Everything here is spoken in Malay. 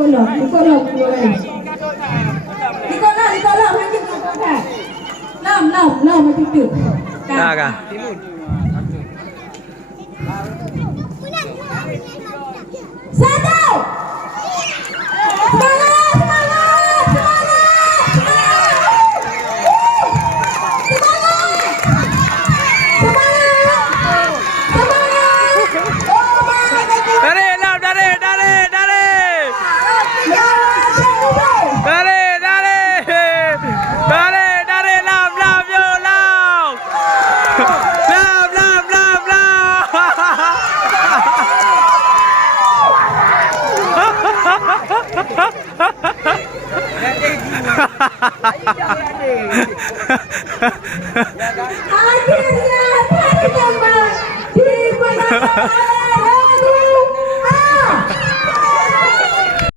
Dikolong boleh. Dikolong macam tu kan. Lam macam tu. Kak. Satu. Akhirnya hari keempat di